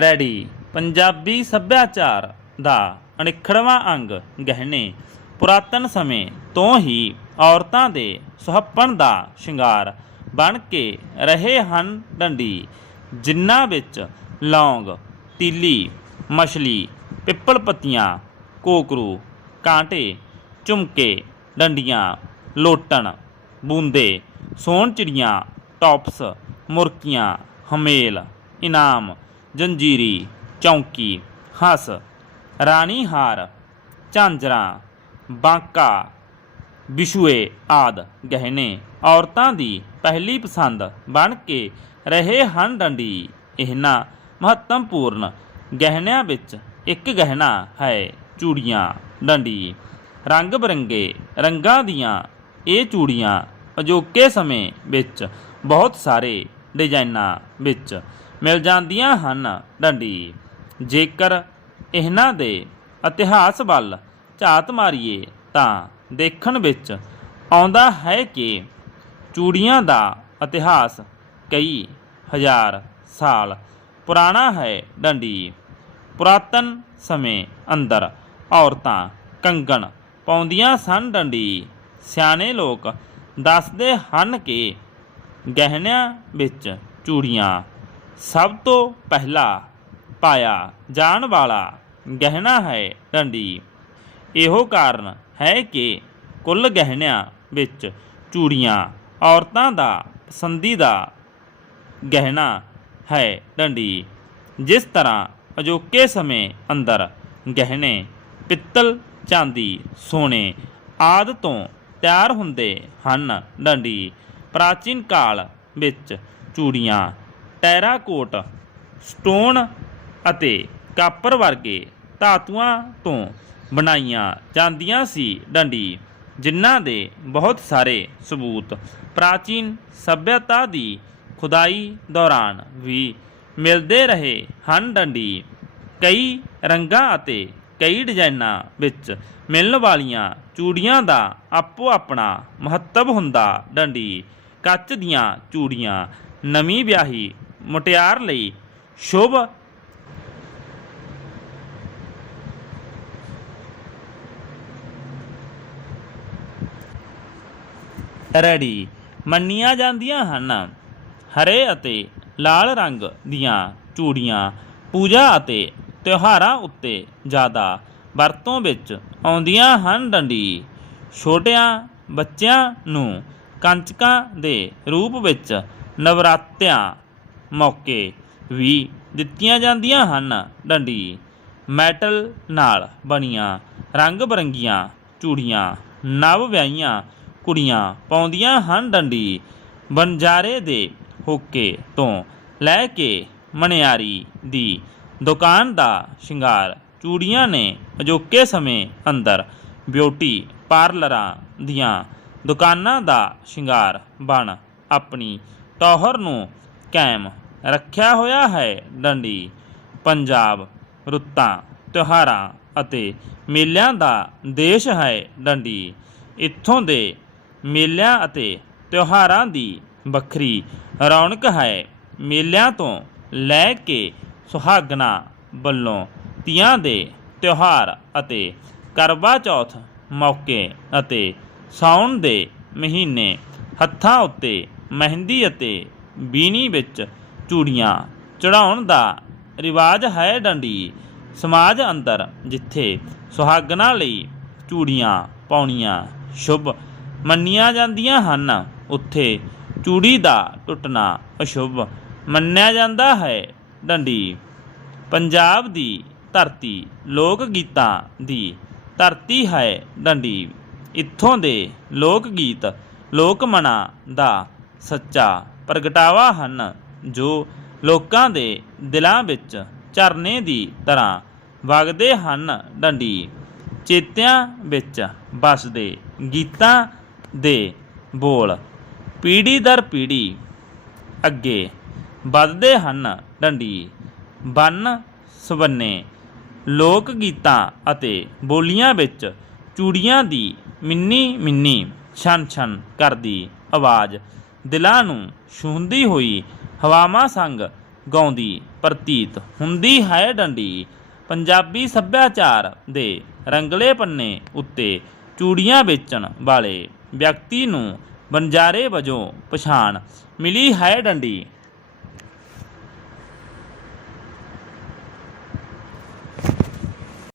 Ready. Punjabi ਸੱਭਿਆਚਾਰ ਦਾ ਅਨਿਖੜਵਾਂ ਅੰਗ ਗਹਿਣੇ। ਪੁਰਾਤਨ ਸਮੇਂ ਤੋਂ ਹੀ ਔਰਤਾਂ ਦੇ ਸੁਹੱਪਣ ਦਾ ਸ਼ਿੰਗਾਰ ਬਣ ਕੇ ਰਹੇ ਹਨ ਡੰਡੀ, ਜਿਨ੍ਹਾਂ ਵਿੱਚ ਲੌਂਗ, ਤੀਲੀ, ਮਛਲੀ, ਪਿੱਪਲ ਪੱਤੀਆਂ, ਕੋਕਰੂ, ਕਾਂਟੇ, ਝੁਮਕੇ, ਡੰਡੀਆਂ, ਲੋਟਣ, ਬੂੰਦੇ, ਸੋਨ ਚਿੜੀਆਂ, ਟੌਪਸ, ਮੁਰਕੀਆਂ, ਹਮੇਲ, ਇਨਾਮ ਜੰਜੀਰੀ, ਚੌਂਕੀ, ਹੱਸ, ਰਾਣੀ ਹਾਰ, ਝਾਂਜਰਾਂ, ਬਾਂਕਾ ਵਿਸ਼ੂਏ ਆਦ। ਗਹਿਣੇ ਔਰਤਾਂ ਦੀ ਪਹਿਲੀ ਪਸੰਦ ਬਣ ਕੇ ਰਹੇ ਹਨ ਡੰਡੀ। ਇਹਨਾਂ ਮਹੱਤਵਪੂਰਨ ਗਹਿਣਿਆਂ ਵਿੱਚ ਇੱਕ ਗਹਿਣਾ ਹੈ ਚੂੜੀਆਂ ਡੰਡੀ। ਰੰਗ ਬਰੰਗੇ ਰੰਗਾਂ ਦੀਆਂ ਇਹ ਚੂੜੀਆਂ ਅਜੋਕੇ ਸਮੇਂ ਵਿੱਚ ਬਹੁਤ ਸਾਰੇ ਡਿਜ਼ਾਈਨਾਂ ਵਿੱਚ ਮਿਲ ਜਾਂਦੀਆਂ ਹਨ। ਡੰਡੀ, ਜੇਕਰ ਇਹਨਾਂ ਦੇ ਇਤਿਹਾਸ ਵੱਲ ਝਾਤ ਮਾਰੀਏ, ਤਾਂ ਦੇਖਣ ਵਿੱਚ ਆਉਂਦਾ ਹੈ ਕਿ ਚੂੜੀਆਂ ਦਾ ਇਤਿਹਾਸ ਕਈ ਹਜ਼ਾਰ ਸਾਲ ਪੁਰਾਣਾ ਹੈ। ਡੰਡੀ, ਪੁਰਾਤਨ ਸਮੇਂ ਅੰਦਰ ਔਰਤਾਂ ਕੰਗਣ ਪਾਉਂਦੀਆਂ ਸਨ। ਡੰਡੀ, ਸਿਆਣੇ ਲੋਕ ਦੱਸਦੇ ਹਨ ਕਿ ਗਹਿਣਿਆਂ ਵਿੱਚ ਚੂੜੀਆਂ ਸਭ ਤੋਂ ਪਹਿਲਾ ਪਾਇਆ ਜਾਣ ਵਾਲਾ ਗਹਿਣਾ ਹੈ ਡੰਡੀ। ਇਹੋ ਕਾਰਨ ਹੈ ਕਿ ਕੁੱਲ ਗਹਿਣਿਆਂ ਵਿੱਚ ਚੂੜੀਆਂ ਔਰਤਾਂ ਦਾ ਪਸੰਦੀਦਾ ਗਹਿਣਾ ਹੈ ਡੰਡੀ। ਜਿਸ ਤਰ੍ਹਾਂ ਅਜੋਕੇ ਸਮੇਂ ਅੰਦਰ ਗਹਿਣੇ ਪਿੱਤਲ, ਚਾਂਦੀ, ਸੋਨੇ ਆਦਿ ਤੋਂ ਤਿਆਰ ਹੁੰਦੇ ਹਨ ਡੰਡੀ। ਪ੍ਰਾਚੀਨ ਕਾਲ ਵਿੱਚ ਚੂੜੀਆਂ ਟੈਰਾਕੋਟ, ਸਟੋਨ ਅਤੇ ਕਾਪਰ ਵਰਗੇ ਧਾਤੂਆਂ ਤੋਂ ਬਣਾਈਆਂ ਜਾਂਦੀਆਂ ਸੀ ਡੰਡੀ, ਜਿਨ੍ਹਾਂ ਦੇ ਬਹੁਤ ਸਾਰੇ ਸਬੂਤ ਪ੍ਰਾਚੀਨ ਸਭਿਅਤਾ ਦੀ ਖੁਦਾਈ ਦੌਰਾਨ ਵੀ ਮਿਲਦੇ ਰਹੇ ਹਨ ਡੰਡੀ। ਕਈ ਰੰਗਾਂ ਅਤੇ ਕਈ ਡਿਜ਼ਾਈਨਾਂ ਵਿੱਚ ਮਿਲਣ ਵਾਲੀਆਂ ਚੂੜੀਆਂ ਦਾ ਆਪੋ ਆਪਣਾ ਮਹੱਤਵ ਹੁੰਦਾ ਡੰਡੀ। ਕੱਚ ਦੀਆਂ ਚੂੜੀਆਂ ਨਵੀਂ ਵਿਆਹੀ ਮੁਟਿਆਰ ਲਈ। ਸ਼ੁਭ। ਰੈਡੀ। ਮੰਨੀਆਂ ਜਾਂਦੀਆਂ ਹਨ। ਹਰੇ ਅਤੇ ਲਾਲ ਰੰਗ ਦੀਆਂ ਚੂੜੀਆਂ ਪੂਜਾ ਅਤੇ ਤਿਉਹਾਰਾਂ ਉੱਤੇ ਜ਼ਿਆਦਾ ਵਰਤੋਂ ਵਿੱਚ ਆਉਂਦੀਆਂ ਹਨ ਡੰਡੀ। ਛੋਟਿਆਂ ਬੱਚਿਆਂ ਨੂੰ ਕੰਚਕਾਂ ਦੇ ਰੂਪ ਵਿੱਚ ਨਵਰਾਤਿਆਂ ਮੌਕੇ ਵੀ ਦਿੱਤੀਆਂ ਜਾਂਦੀਆਂ ਹਨ। ਡੰਡੀ, ਮੈਟਲ ਨਾਲ ਬਣੀਆਂ ਰੰਗ ਬਰੰਗੀਆਂ ਚੂੜੀਆਂ ਨਵ ਵਿਆਹੀਆਂ ਕੁੜੀਆਂ ਪਾਉਂਦੀਆਂ ਹਨ ਡੰਡੀ। ਬੰਜਾਰੇ ਦੇ ਹੋਕੇ ਤੋਂ ਲੈ ਕੇ ਮਣਿਆਰੀ ਦੀ ਦੁਕਾਨ ਦਾ ਸ਼ਿੰਗਾਰ ਚੂੜੀਆਂ ਨੇ ਅਜੋਕੇ ਸਮੇਂ ਅੰਦਰ ਬਿਊਟੀ ਪਾਰਲਰਾਂ ਦੀਆਂ ਦੁਕਾਨਾਂ ਦਾ ਸ਼ਿੰਗਾਰ ਬਣ ਆਪਣੀ ਟੌਹਰ ਨੂੰ ਕਾਇਮ ਰੱਖਿਆ ਹੋਇਆ ਹੈ ਡੰਡੀ, ਪੰਜਾਬ, ਰੁੱਤਾਂ, ਤਿਉਹਾਰਾਂ ਅਤੇ ਮੇਲਿਆਂ ਦਾ ਦੇਸ਼ ਹੈ ਡੰਡੀ। ਇੱਥੋਂ ਦੇ ਮੇਲਿਆਂ ਅਤੇ ਤਿਉਹਾਰਾਂ ਦੀ ਵੱਖਰੀ ਰੌਣਕ ਹੈ। ਮੇਲਿਆਂ ਤੋਂ ਲੈ ਕੇ ਸੁਹਾਗਣਾ ਵੱਲੋਂ ਤੀਆਂ ਦੇ ਤਿਉਹਾਰ ਅਤੇ ਕਰਵਾ ਚੌਥ ਮੌਕੇ ਅਤੇ ਸਾਉਣ ਦੇ ਮਹੀਨੇ ਹੱਥਾਂ ਉੱਤੇ ਮਹਿੰਦੀ ਅਤੇ ਬੀਨੀ ਵਿੱਚ ਚੂੜੀਆਂ ਚੜਾਉਣ ਦਾ ਰਿਵਾਜ ਹੈ ਡੰਡੀ। ਸਮਾਜ ਅੰਦਰ ਜਿੱਥੇ ਸੁਹਾਗਣਾ ਲਈ ਚੂੜੀਆਂ ਪਾਉਣੀਆਂ ਸ਼ੁਭ ਮੰਨੀਆਂ ਜਾਂਦੀਆਂ ਹਨ, ਉੱਥੇ ਚੂੜੀ ਦਾ ਟੁੱਟਣਾ ਅਸ਼ੁਭ ਮੰਨਿਆ ਜਾਂਦਾ ਹੈ ਡੰਡੀ। ਪੰਜਾਬ ਦੀ ਧਰਤੀ ਲੋਕ ਗੀਤਾਂ ਦੀ ਧਰਤੀ ਹੈ ਡੰਡੀ। ਇੱਥੋਂ ਦੇ ਲੋਕ ਗੀਤ ਲੋਕ ਮਨਾਂ ਦਾ ਸੱਚਾ ਪ੍ਰਗਟਾਵਾ ਹਨ, ਜੋ ਲੋਕਾਂ ਦੇ ਦਿਲਾਂ ਵਿੱਚ ਝਰਨੇ ਦੀ ਤਰ੍ਹਾਂ ਵਗਦੇ ਹਨ ਡੰਡੀ। ਚੇਤਿਆਂ ਵਿੱਚ ਵਸਦੇ ਗੀਤਾਂ ਦੇ ਬੋਲ ਪੀੜ੍ਹੀ ਦਰ ਪੀੜ੍ਹੀ ਅੱਗੇ ਵੱਧਦੇ ਹਨ ਡੰਡੀ। ਬੰਨ ਸਵੰਨੇ ਲੋਕ ਗੀਤਾਂ ਅਤੇ ਬੋਲੀਆਂ ਵਿੱਚ ਚੂੜੀਆਂ ਦੀ ਮਿੰਨੀ ਮਿੰਨੀ ਛਨ ਛਨ ਕਰਦੀ ਆਵਾਜ਼ ਦਿਲਾਂ ਨੂੰ ਛੂਹੰਦੀ ਹੋਈ ਹਵਾਵਾਂ ਸੰਗ ਗਾਉਂਦੀ ਪ੍ਰਤੀਤ ਹੁੰਦੀ ਹੈ ਡੰਡੀ। ਪੰਜਾਬੀ ਸੱਭਿਆਚਾਰ ਦੇ ਰੰਗਲੇ ਪੰਨੇ ਉੱਤੇ ਚੂੜੀਆਂ ਵੇਚਣ ਵਾਲੇ ਵਿਅਕਤੀ ਨੂੰ ਬੰਜਾਰੇ ਵਜੋਂ ਪਛਾਣ ਮਿਲੀ ਹੈ ਡੰਡੀ।